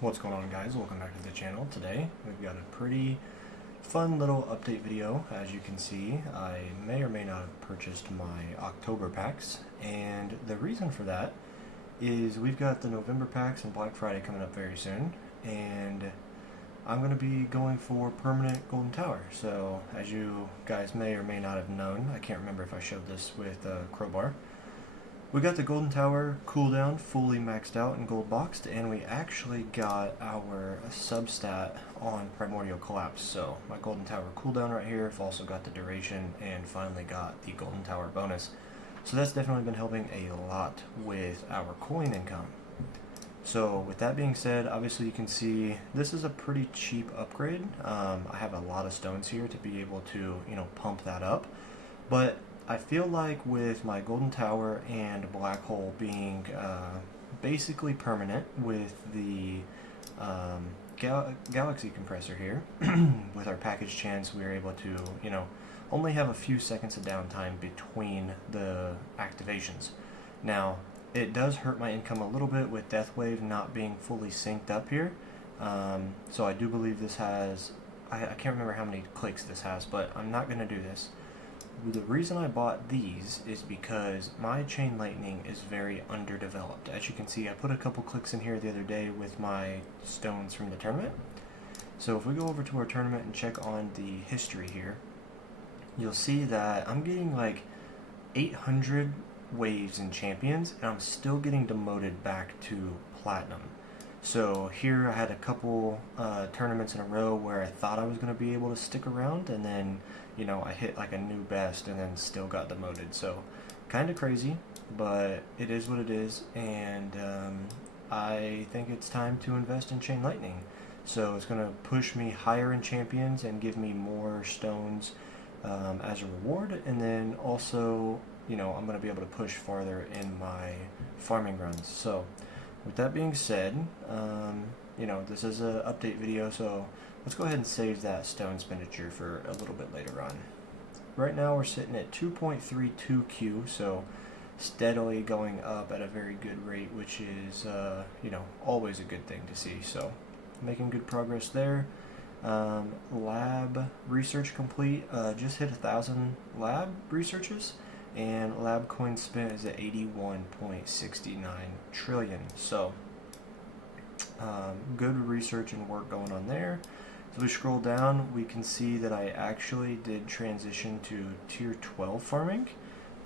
What's going on, guys? Welcome back to the channel. Today we've got a pretty fun little update video. As you can see, I may or may not have purchased my October packs, and the reason for that is we've got the November packs and Black Friday coming up very soon, and I'm going to be going for permanent Golden Tower. So as you guys may or may not have known, I can't remember if I showed this with Crowbar, we got the Golden Tower cooldown fully maxed out and gold boxed, and we actually got our substat on Primordial Collapse. So my Golden Tower cooldown right here, I've also got the duration, and finally got the Golden Tower bonus. So that's definitely been helping a lot with our coin income. So with that being said, obviously you can see this is a pretty cheap upgrade. I have a lot of stones here to be able to, pump that up. But I feel like with my Golden Tower and Black Hole being basically permanent with the Galaxy Compressor here, with our package chance, we were able to, only have a few seconds of downtime between the activations. Now, it does hurt my income a little bit with Death Wave not being fully synced up here. So I do believe this has, I can't remember how many clicks this has, but I'm not going to do this. The reason I bought these is because my Chain Lightning is very underdeveloped. As you can see, I put a couple clicks in here the other day with my stones from the tournament. So if we go over to our tournament and check on the history here, you'll see that I'm getting like 800 waves in champions, and I'm still getting demoted back to platinum. So here I had a couple tournaments in a row where I thought I was going to be able to stick around, and then I hit like a new best and then still got demoted. So kind of crazy, but it is what it is, and I think it's time to invest in Chain Lightning. So it's going to push me higher in champions and give me more stones as a reward, and then also I'm going to be able to push farther in my farming runs. So with that being said, this is an update video, so let's go ahead and save that stone expenditure for a little bit later on. Right now we're sitting at 2.32Q, so steadily going up at a very good rate, which is, always a good thing to see. So making good progress there. Lab research complete, just hit 1,000 lab researches, and lab coin spent is at 81.69 trillion. So good research and work going on there. So we scroll down, we can see that I actually did transition to tier 12 farming.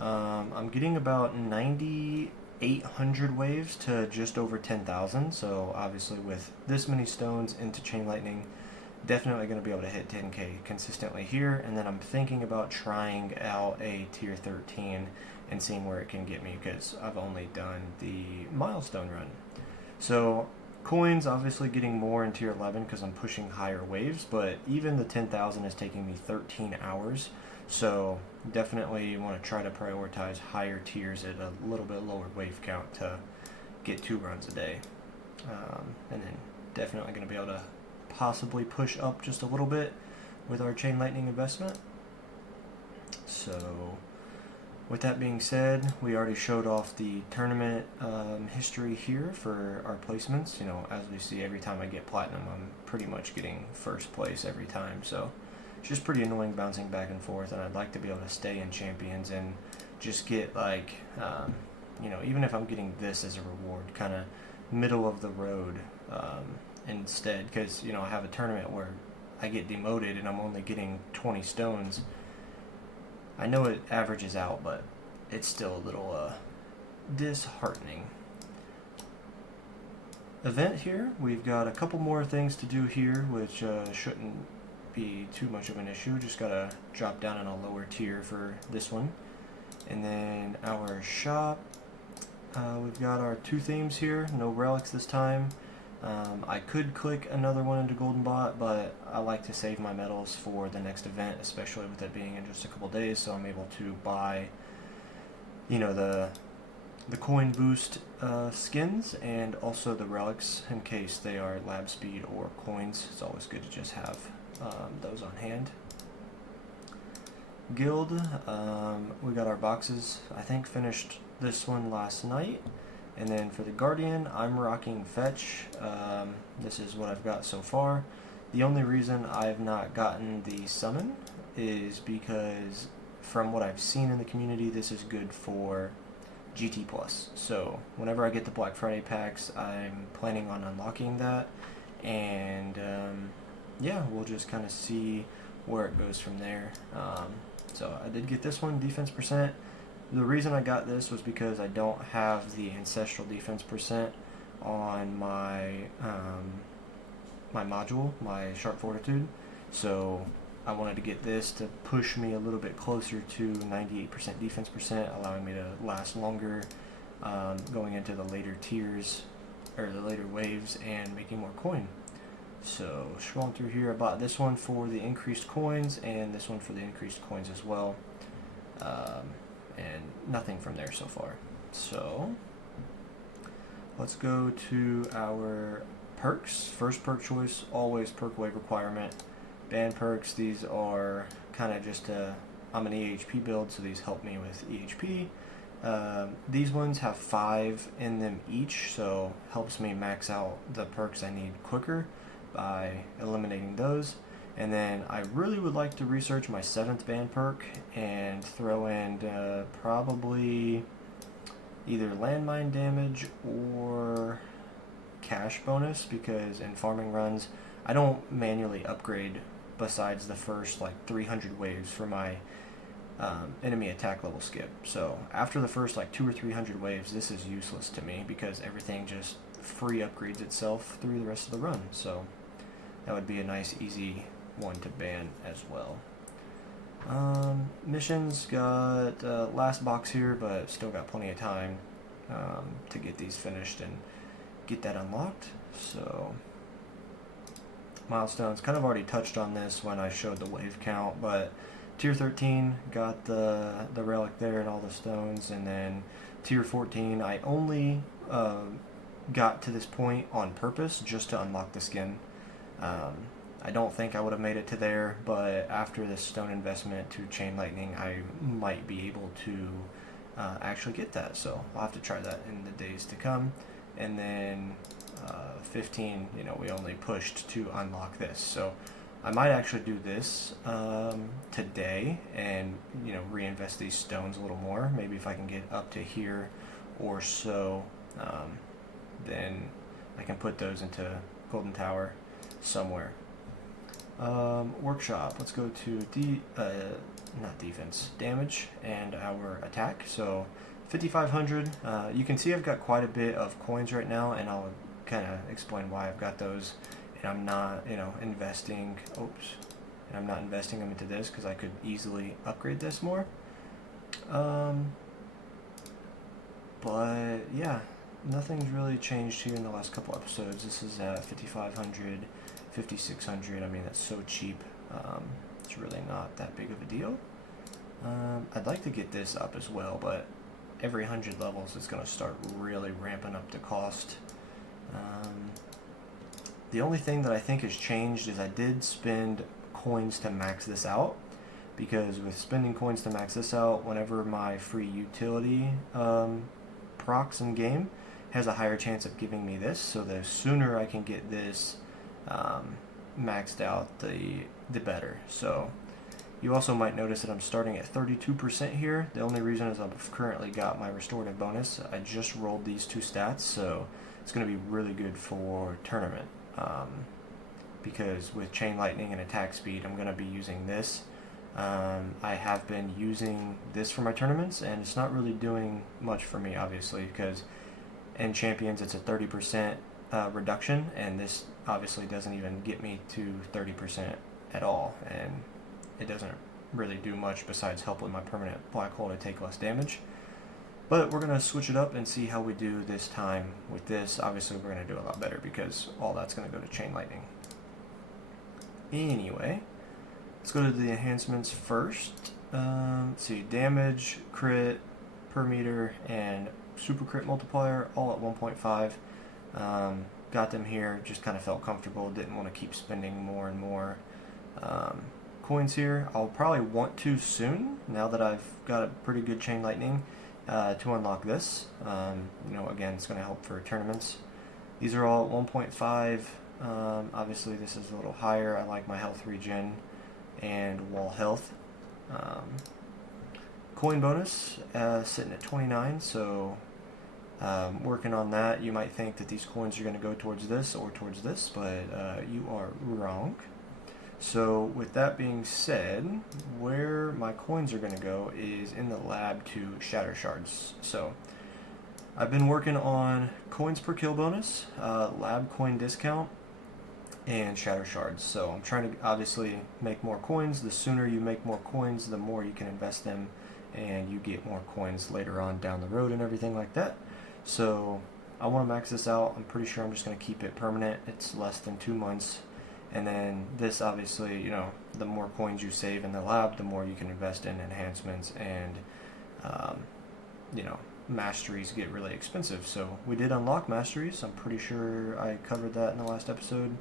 I'm getting about 9,800 waves to just over 10,000. So obviously with this many stones into Chain Lightning, definitely going to be able to hit 10k consistently here, and then I'm thinking about trying out a tier 13 and seeing where it can get me, because I've only done the milestone run. So coins obviously getting more in tier 11 because I'm pushing higher waves, but even the 10,000 is taking me 13 hours, so definitely want to try to prioritize higher tiers at a little bit lower wave count to get 2 runs a day, and then definitely going to be able to possibly push up just a little bit with our Chain Lightning investment. So with that being said, we already showed off the tournament history here for our placements. As we see, every time I get platinum, I'm pretty much getting first place every time. So it's just pretty annoying bouncing back and forth, and I'd like to be able to stay in champions and just get like, even if I'm getting this as a reward, kind of middle of the road instead, because I have a tournament where I get demoted and I'm only getting 20 stones. I know it averages out, but it's still a little disheartening. Event here, we've got a couple more things to do here, which shouldn't be too much of an issue. Just gotta drop down in a lower tier for this one. And then our shop, we've got our 2 themes here, no relics this time. I could click another one into Golden Bot, but I like to save my medals for the next event, especially with it being in just a couple days, so I'm able to buy, the coin boost skins, and also the relics in case they are lab speed or coins. It's always good to just have those on hand. Guild, we got our boxes, I think finished this one last night, And then for the Guardian, I'm rocking Fetch. This is what I've got so far. The only reason I've not gotten the Summon is because from what I've seen in the community, this is good for GT+. So whenever I get the Black Friday packs, I'm planning on unlocking that. And yeah, we'll just kind of see where it goes from there. So I did get this one, defense percent. The reason I got this was because I don't have the ancestral defense percent on my my module, my Sharp Fortitude. So I wanted to get this to push me a little bit closer to 98% defense percent, allowing me to last longer going into the later tiers or the later waves and making more coin. So scrolling through here, I bought this one for the increased coins and this one for the increased coins as well. And nothing from there so far. So let's go to our perks. First perk choice, always perk wave requirement. Band perks, these are kind of just I'm an EHP build, so these help me with EHP. These ones have 5 in them each, so helps me max out the perks I need quicker by eliminating those. And then I really would like to research my 7th band perk and throw in probably either landmine damage or cash bonus, because in farming runs I don't manually upgrade besides the first like 300 waves for my enemy attack level skip. So after the first like 200 or 300 waves, this is useless to me because everything just free upgrades itself through the rest of the run. So that would be a nice easy one to ban as well. Missions, got last box here, but still got plenty of time to get these finished and get that unlocked. So milestones, kind of already touched on this when I showed the wave count, but tier 13 got the relic there and all the stones, and then tier 14 I only got to this point on purpose just to unlock the skin. I don't think I would have made it to there, but after this stone investment to Chain Lightning, I might be able to actually get that. So I'll have to try that in the days to come. And then 15, you know, we only pushed to unlock this. So I might actually do this today and, you know, reinvest these stones a little more. Maybe if I can get up to here or so, then I can put those into Golden Tower somewhere. Workshop, let's go to not defense, damage and our attack. So 5,500. You can see I've got quite a bit of coins right now, and I'll kind of explain why I've got those. And I'm not, you know, investing. Oops, and I'm not investing them into this because I could easily upgrade this more. But yeah, nothing's really changed here in the last couple episodes. This is at 5,500. 5,600. I mean, that's so cheap. It's really not that big of a deal. I'd like to get this up as well, but every 100 levels it's going to start really ramping up the cost. The only thing that I think has changed is I did spend coins to max this out, because with spending coins to max this out, whenever my free utility procs in game has a higher chance of giving me this, so the sooner I can get this maxed out, the better. So you also might notice that I'm starting at 32% here. The only reason is I've currently got my restorative bonus. I just rolled these 2 stats, so it's going to be really good for tournament, because with Chain Lightning and attack speed I'm going to be using this. I have been using this for my tournaments, and it's not really doing much for me, obviously, because in Champions it's a 30% reduction, and this obviously doesn't even get me to 30% at all, and it doesn't really do much besides help with my permanent black hole to take less damage. But we're going to switch it up and see how we do this time with this. Obviously we're going to do a lot better because all that's going to go to Chain Lightning. Anyway, let's go to the enhancements first. Let's see, damage, crit, per meter, and super crit multiplier all at 1.5. Got them here, just kind of felt comfortable, didn't want to keep spending more and more coins here. I'll probably want to soon, now that I've got a pretty good Chain Lightning, to unlock this. Again, it's going to help for tournaments. These are all 1.5. Obviously, this is a little higher. I like my health regen and wall health. Coin bonus sitting at 29, so working on that. You might think that these coins are going to go towards this or towards this, but you are wrong. So with that being said, where my coins are going to go is in the lab to shatter shards. So I've been working on coins per kill bonus, lab coin discount, and shatter shards. So I'm trying to obviously make more coins. The sooner you make more coins, the more you can invest them, and you get more coins later on down the road and everything like that. So I want to max this out. I'm pretty sure I'm just going to keep it permanent. It's less than 2 months. And then this, obviously, the more coins you save in the lab, the more you can invest in enhancements, and masteries get really expensive. So we did unlock masteries. I'm pretty sure I covered that in the last episode.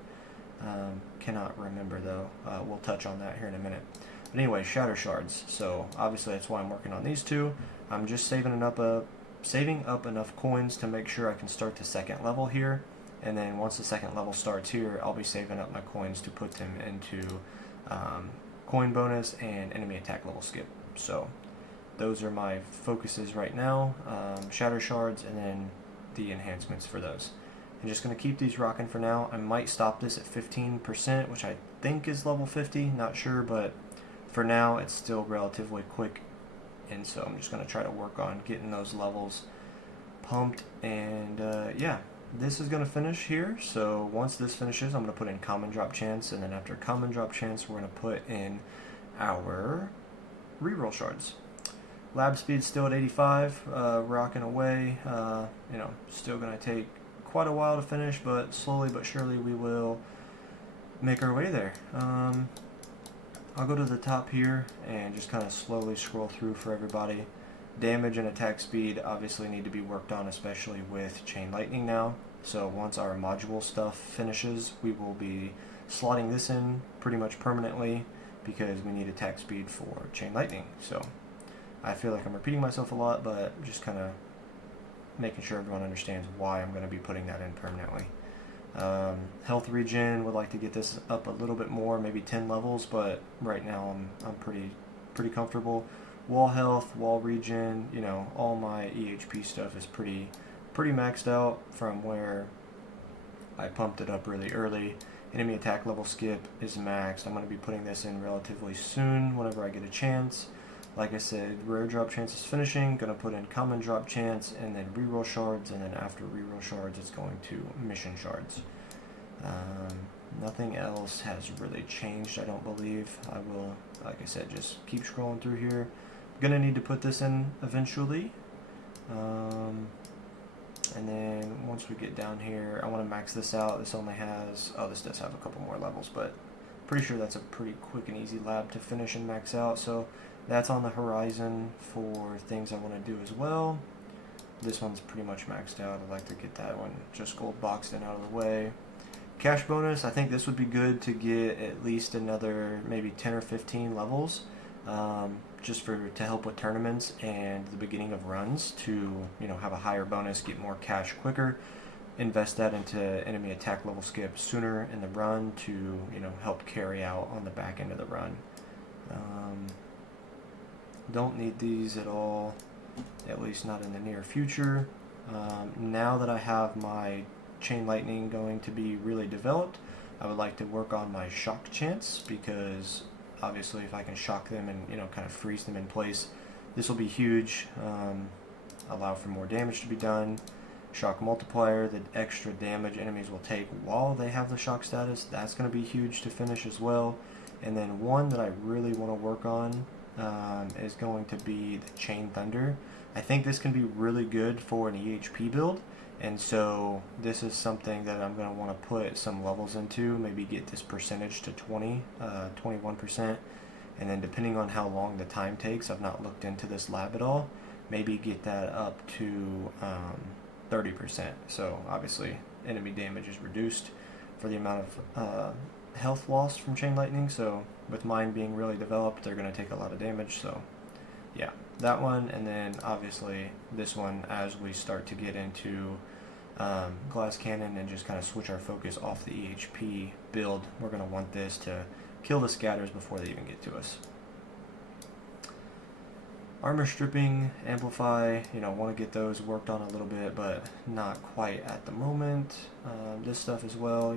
Cannot remember though. We'll touch on that here in a minute. But anyway, shatter shards. So obviously that's why I'm working on these two. I'm just saving up enough coins to make sure I can start the second level here. And then once the second level starts here, I'll be saving up my coins to put them into coin bonus and enemy attack level skip. So those are my focuses right now. Shatter shards and then the enhancements for those. I'm just going to keep these rocking for now. I might stop this at 15%, which I think is level 50. Not sure, but for now it's still relatively quick. And so I'm just going to try to work on getting those levels pumped. And yeah. This is going to finish here, so once this finishes, I'm going to put in common drop chance, and then after common drop chance, we're going to put in our reroll shards. Lab speed still at 85, rocking away. Still going to take quite a while to finish, but slowly but surely we will make our way there. I'll go to the top here and just kind of slowly scroll through for everybody. Damage and attack speed obviously need to be worked on, especially with Chain Lightning now. So once our module stuff finishes, we will be slotting this in pretty much permanently because we need attack speed for Chain Lightning. So I feel like I'm repeating myself a lot, but just kind of making sure everyone understands why I'm going to be putting that in permanently. Health regen, would like to get this up a little bit more, maybe 10 levels, but right now I'm pretty comfortable. Wall health, wall regen, all my EHP stuff is pretty maxed out from where I pumped it up really early. Enemy attack level skip is maxed. I'm going to be putting this in relatively soon whenever I get a chance. Like I said, rare drop chance is finishing. Going to put in common drop chance and then reroll shards, and then after reroll shards it's going to mission shards. Nothing else has really changed, I don't believe. I will, like I said, just keep scrolling through here. Gonna need to put this in eventually, and then once we get down here, I want to max this out. This only has, this does have a couple more levels, but pretty sure that's a pretty quick and easy lab to finish and max out. So that's on the horizon for things I want to do as well. This one's pretty much maxed out. I'd like to get that one just gold boxed and out of the way. Cash bonus, I think this would be good to get at least another maybe 10 or 15 levels. Just to help with tournaments and the beginning of runs to have a higher bonus, get more cash quicker, invest that into enemy attack level skip sooner in the run to help carry out on the back end of the run. Don't need these at all, at least not in the near future. Now that I have my Chain Lightning going to be really developed, I would like to work on my shock chance, because obviously if I can shock them and kind of freeze them in place, this will be huge. Allow for more damage to be done. Shock multiplier, the extra damage enemies will take while they have the shock status, that's going to be huge to finish as well. And then one that I really want to work on is going to be the Chain Thunder. I think this can be really good for an EHP build, and so this is something that I'm going to want to put some levels into, maybe get this percentage to 21%, and then depending on how long the time takes, I've not looked into this lab at all, maybe get that up to 30%. So obviously enemy damage is reduced for the amount of health loss from Chain Lightning, so with mine being really developed, they're going to take a lot of damage, so Yeah, that one, and then obviously this one as we start to get into glass cannon and just kind of switch our focus off the EHP build. We're going to want this to kill the scatters before they even get to us. Armor stripping, amplify, want to get those worked on a little bit, but not quite at the moment. This stuff as well,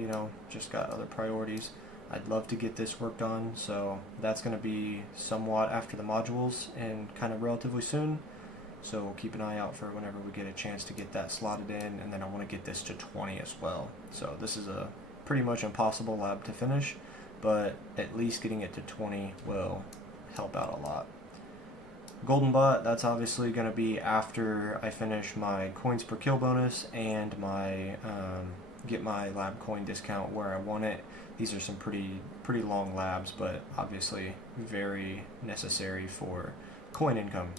just got other priorities. I'd love to get this worked on, so that's going to be somewhat after the modules and kind of relatively soon. So we'll keep an eye out for whenever we get a chance to get that slotted in, and then I want to get this to 20 as well. So this is a pretty much impossible lab to finish, but at least getting it to 20 will help out a lot. Golden bot, that's obviously going to be after I finish my coins per kill bonus and my get my lab coin discount where I want it. These are some pretty long labs, but obviously very necessary for coin income.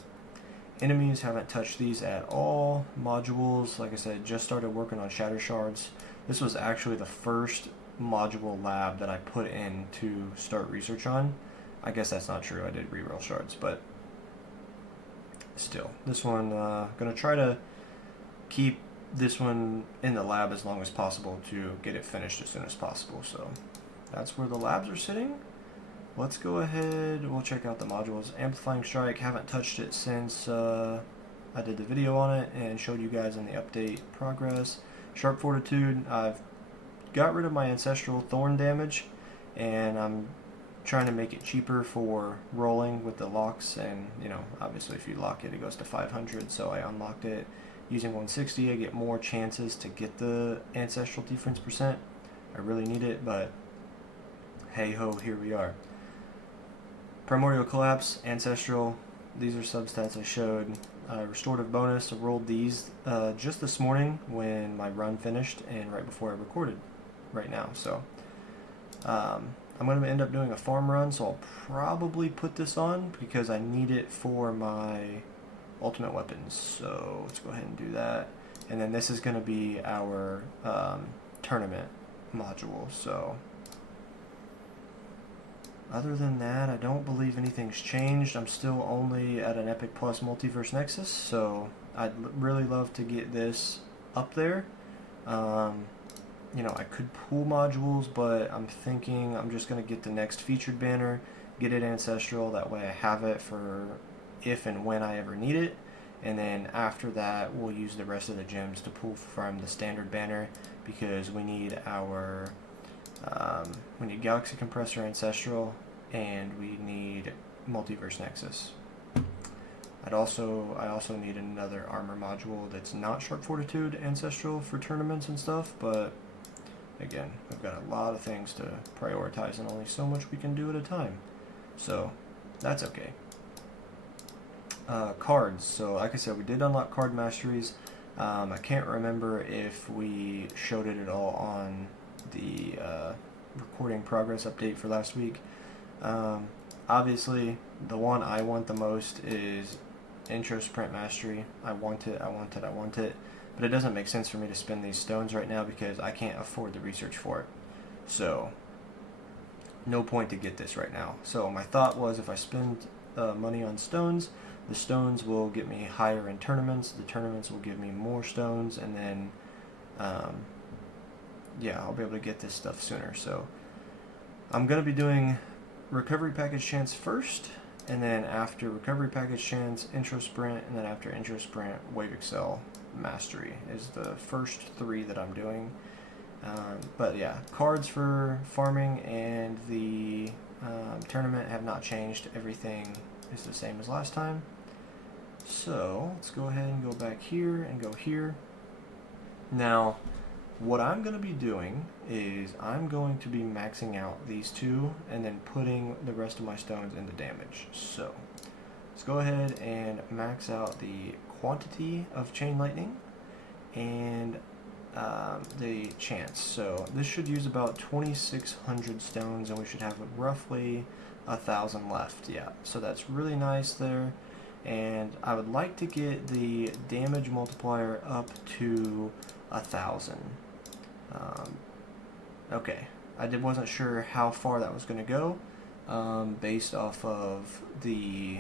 Enemies, haven't touched these at all. Modules, like I said, just started working on shatter shards. This was actually the first module lab that I put in to start research on. I guess that's not true, I did reroll shards, but still, this one, gonna try to keep this one in the lab as long as possible to get it finished as soon as possible. So that's where the labs are sitting. Let's go ahead, we'll check out the modules. Amplifying strike, haven't touched it since I did the video on it and showed you guys in the update progress. Sharp fortitude, I've got rid of my ancestral thorn damage, and I'm trying to make it cheaper for rolling with the locks, and obviously if you lock it, it goes to 500, so I unlocked it. Using 160, I get more chances to get the ancestral defense percent. I really need it, but hey ho, here we are. Primordial collapse, ancestral, these are substats I showed. Restorative bonus, I rolled these just this morning when my run finished and right before I recorded right now, so I'm going to end up doing a farm run, so I'll probably put this on because I need it for my ultimate weapons. So let's go ahead and do that. And then this is going to be our tournament module. So other than that, I don't believe anything's changed. I'm still only at an Epic Plus Multiverse Nexus, so I'd really love to get this up there. I could pull modules, but I'm thinking I'm just going to get the next featured banner, get it ancestral, that way I have it for if and when I ever need it, and then after that we'll use the rest of the gems to pull from the standard banner, because we need our Galaxy Compressor ancestral, and we need Multiverse Nexus. I also need another armor module that's not Sharp Fortitude ancestral for tournaments and stuff, but again, I've got a lot of things to prioritize and only so much we can do at a time. So that's okay. Cards. So like I said, we did unlock card masteries. I can't remember if we showed it at all on the recording progress update for last week. Obviously, the one I want the most is Intro Sprint Mastery. I want it. But it doesn't make sense for me to spend these stones right now because I can't afford the research for it. So, no point to get this right now. So my thought was, if I spend money on stones, the stones will get me higher in tournaments, the tournaments will give me more stones, and then, I'll be able to get this stuff sooner. So I'm going to be doing Recovery Package Chance first, and then after Recovery Package Chance, Intro Sprint, and then after Intro Sprint, Wave Excel Mastery is the first three that I'm doing. But yeah, cards for farming and the tournament have not changed. Everything is the same as last time. So let's go ahead and go back here and go here. Now, what I'm going to be doing is I'm going to be maxing out these two and then putting the rest of my stones into damage. So let's go ahead and max out the quantity of Chain Lightning and the chance. So this should use about 2,600 stones, and we should have roughly 1,000 left. Yeah, so that's really nice there. And I would like to get the damage multiplier up to 1,000. Okay, wasn't sure how far that was going to go based off of the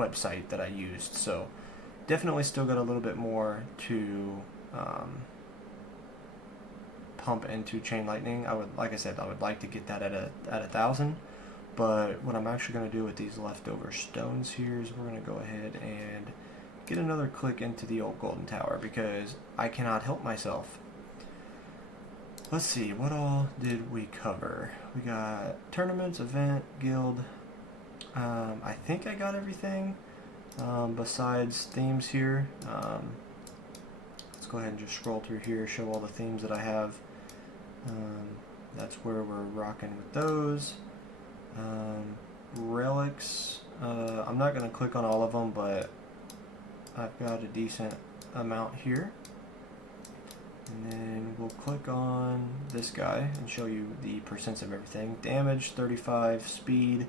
website that I used. So definitely still got a little bit more to pump into Chain Lightning. Like I said, I would like to get that at 1,000. But what I'm actually going to do with these leftover stones here is we're going to go ahead and get another click into the old golden tower because I cannot help myself. Let's see, what all did we cover? We got tournaments, event, guild. I think I got everything besides themes here. Let's go ahead and just scroll through here, show all the themes that I have. That's where we're rocking with those. Relics, I'm not going to click on all of them, but I've got a decent amount here. And then we'll click on this guy and show you the percents of everything. Damage 35, speed,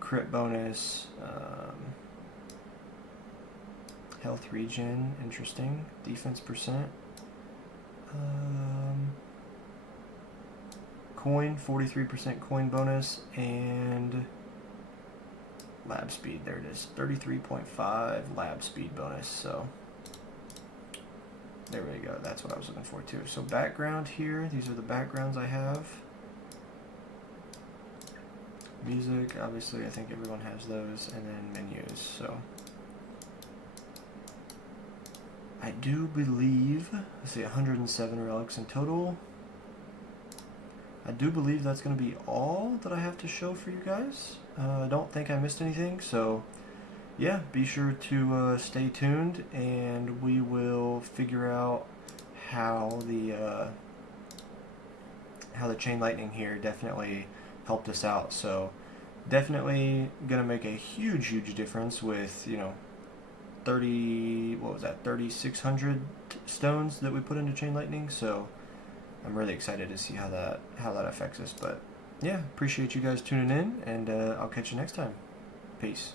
crit bonus, health regen, interesting, defense percent, coin, 43% coin bonus, and lab speed, there it is, 33.5 lab speed bonus. So there we go, that's what I was looking for too. So background here, these are the backgrounds I have. Music, obviously I think everyone has those, and then menus. So I do believe, let's see, 107 relics in total. I do believe that's going to be all that I have to show for you guys. I don't think I missed anything, so yeah, be sure to stay tuned, and we will figure out how the Chain Lightning here definitely helped us out. So definitely gonna make a huge difference with, you know, 3,600 stones that we put into Chain Lightning. So I'm really excited to see how that affects us. But yeah, appreciate you guys tuning in, and I'll catch you next time. Peace.